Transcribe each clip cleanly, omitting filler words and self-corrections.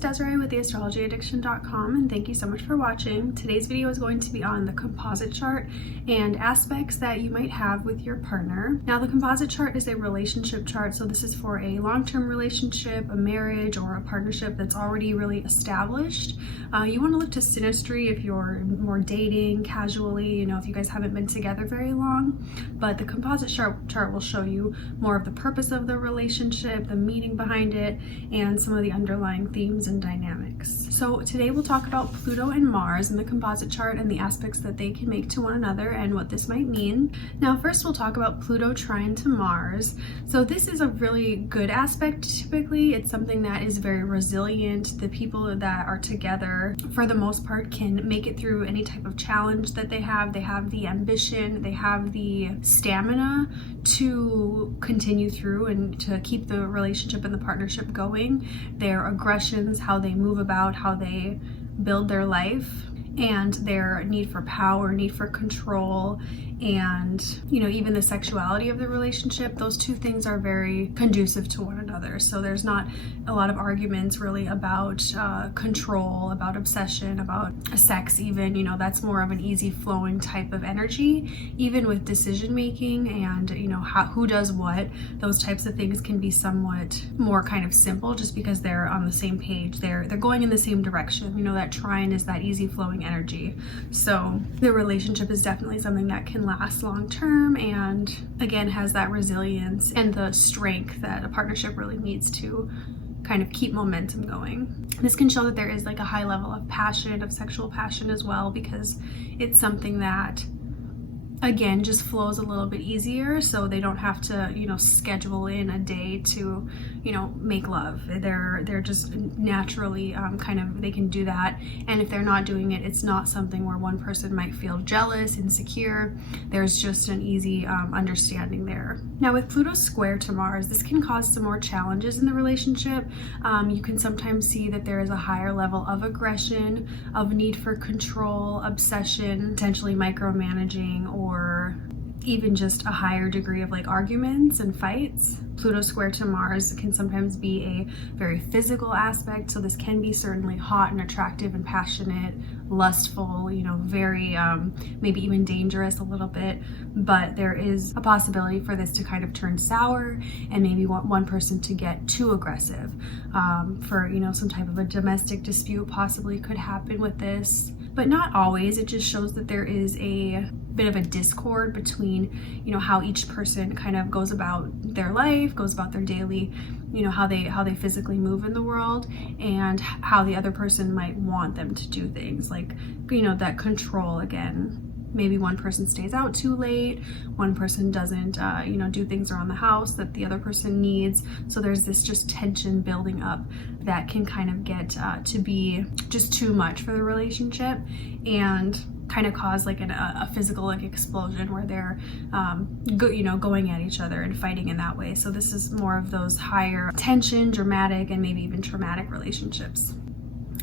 is Desiree with theastrologyaddiction.com, and thank you so much for watching. Today's video is going to be on the composite chart and aspects that you might have with your partner. Now, the composite chart is a relationship chart, so this is for a long-term relationship, a marriage, or a partnership that's already really established. You want to look to synastry if you're more dating casually, if you guys haven't been together very long. But the composite chart will show you more of the purpose of the relationship, the meaning behind it, and some of the underlying themes and dynamics. So today we'll talk about Pluto and Mars in the composite chart and the aspects that they can make to one another and what this might mean. Now, first we'll talk about Pluto trine to Mars. So this is a really good aspect. Typically, it's something that is very resilient. The people that are together, for the most part, can make it through any type of challenge that they have. They have the ambition, they have the stamina to continue through and to keep the relationship and the partnership going. Their aggressions, how they move about, how they build their life, and their need for power, need for control, and even the sexuality of the relationship, those two things are very conducive to one another. So there's not a lot of arguments really about control, about obsession, about sex even. That's more of an easy flowing type of energy. Even with decision making and who does what, those types of things can be somewhat more kind of simple just because they're on the same page. They're going in the same direction. That trine is that easy flowing energy. So the relationship is definitely something that can last long term, and again has that resilience and the strength that a partnership really needs to kind of keep momentum going. This can show that there is like a high level of passion, of sexual passion as well, because it's something that again just flows a little bit easier, so they don't have to schedule in a day to make love. They're just naturally they can do that, and if they're not doing it, it's not something where one person might feel jealous, insecure. There's just an easy understanding there. Now, with Pluto square to Mars, this can cause some more challenges in the relationship. You can sometimes see that there is a higher level of aggression, of need for control, obsession, potentially micromanaging, or even just a higher degree of arguments and fights. Pluto square to Mars can sometimes be a very physical aspect, so this can be certainly hot and attractive and passionate, lustful, very maybe even dangerous a little bit, but there is a possibility for this to kind of turn sour and maybe want one person to get too aggressive. For some type of a domestic dispute possibly could happen with this, but not always. It just shows that there is a bit of a discord between how each person kind of goes about their life, goes about their daily, how they physically move in the world, and how the other person might want them to do things, like that control again. Maybe one person stays out too late, one person doesn't do things around the house that the other person needs. So there's this just tension building up that can kind of get to be just too much for the relationship, and kind of cause a physical explosion where they're going at each other and fighting in that way. So this is more of those higher tension, dramatic, and maybe even traumatic relationships.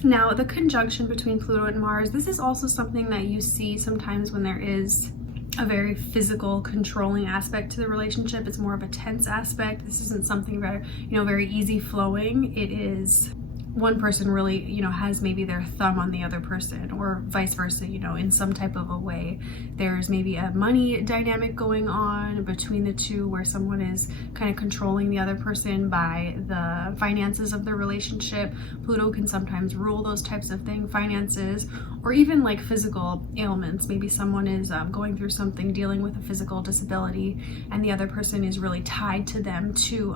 Now, the conjunction between Pluto and Mars, this is also something that you see sometimes when there is a very physical, controlling aspect to the relationship. It's more of a tense aspect. This isn't something very, very easy flowing. It is one person really, has maybe their thumb on the other person, or vice versa, in some type of a way. There's maybe a money dynamic going on between the two, where someone is kind of controlling the other person by the finances of the relationship. Pluto can sometimes rule those types of things, finances, or even physical ailments. Maybe someone is going through something, dealing with a physical disability, and the other person is really tied to them to,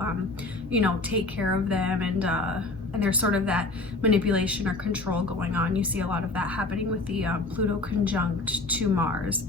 take care of them, and there's sort of that manipulation or control going on. You see a lot of that happening with the Pluto conjunct to Mars.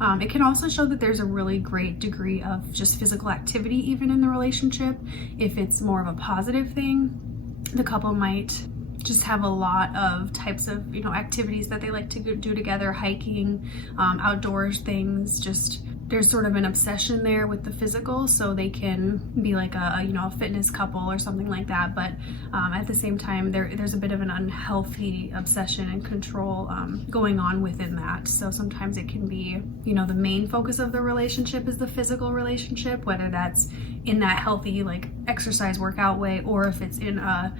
It can also show that there's a really great degree of just physical activity even in the relationship. If it's more of a positive thing, the couple might just have a lot of types of activities that they like to do together, hiking, outdoors things, just there's sort of an obsession there with the physical, so they can be like a fitness couple or something like that, but at the same time there's a bit of an unhealthy obsession and control going on within that. So sometimes it can be, the main focus of the relationship is the physical relationship, whether that's in that healthy like exercise workout way, or if it's in a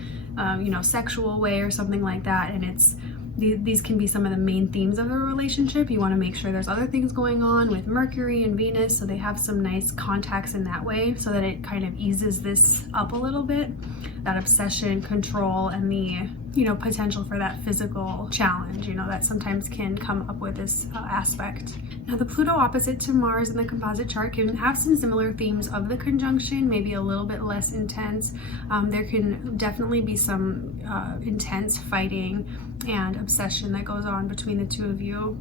sexual way or something like that, and these can be some of the main themes of the relationship. You want to make sure there's other things going on with Mercury and Venus, so they have some nice contacts in that way, so that it kind of eases this up a little bit, that obsession, control, and the potential for that physical challenge, that sometimes can come up with this aspect. Now, the Pluto opposite to Mars in the composite chart can have some similar themes of the conjunction, maybe a little bit less intense. There can definitely be some intense fighting and obsession that goes on between the two of you,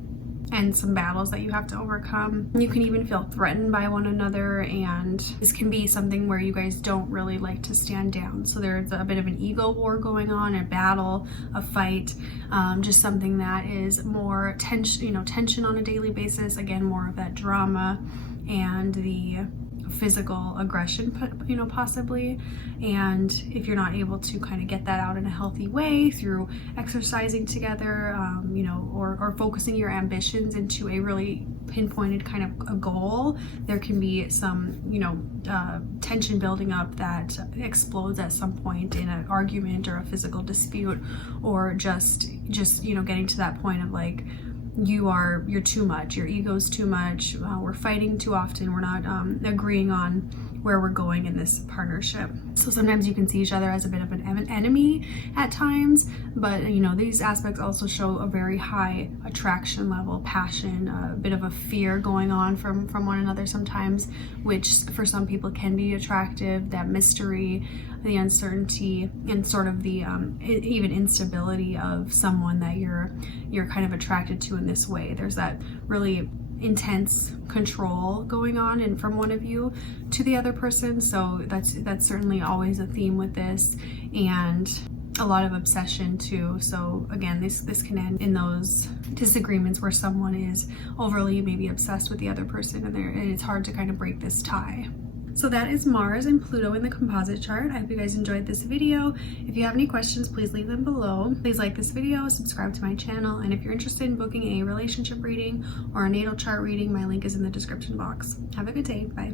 and some battles that you have to overcome. You can even feel threatened by one another, and this can be something where you guys don't really like to stand down. So there's a bit of an ego war going on, a battle, a fight, just something that is more tension on a daily basis. Again, more of that drama and the physical aggression, possibly. And if you're not able to kind of get that out in a healthy way through exercising together, or focusing your ambitions into a really pinpointed kind of a goal, there can be some tension building up that explodes at some point in an argument or a physical dispute, or just getting to that point of like, you're too much, your ego's too much, we're fighting too often, we're not agreeing on where we're going in this partnership. So sometimes you can see each other as a bit of an enemy at times, but these aspects also show a very high attraction level, passion, a bit of a fear going on from one another sometimes, which for some people can be attractive, that mystery, the uncertainty, and sort of the even instability of someone that you're kind of attracted to in this way. There's that really intense control going on and from one of you to the other person, so that's certainly always a theme with this, and a lot of obsession too. So again, this can end in those disagreements where someone is overly maybe obsessed with the other person, and it's hard to kind of break this tie. So that is Mars and Pluto in the composite chart. I hope you guys enjoyed this video. If you have any questions, please leave them below. Please like this video, subscribe to my channel, and if you're interested in booking a relationship reading or a natal chart reading, my link is in the description box. Have a good day. Bye.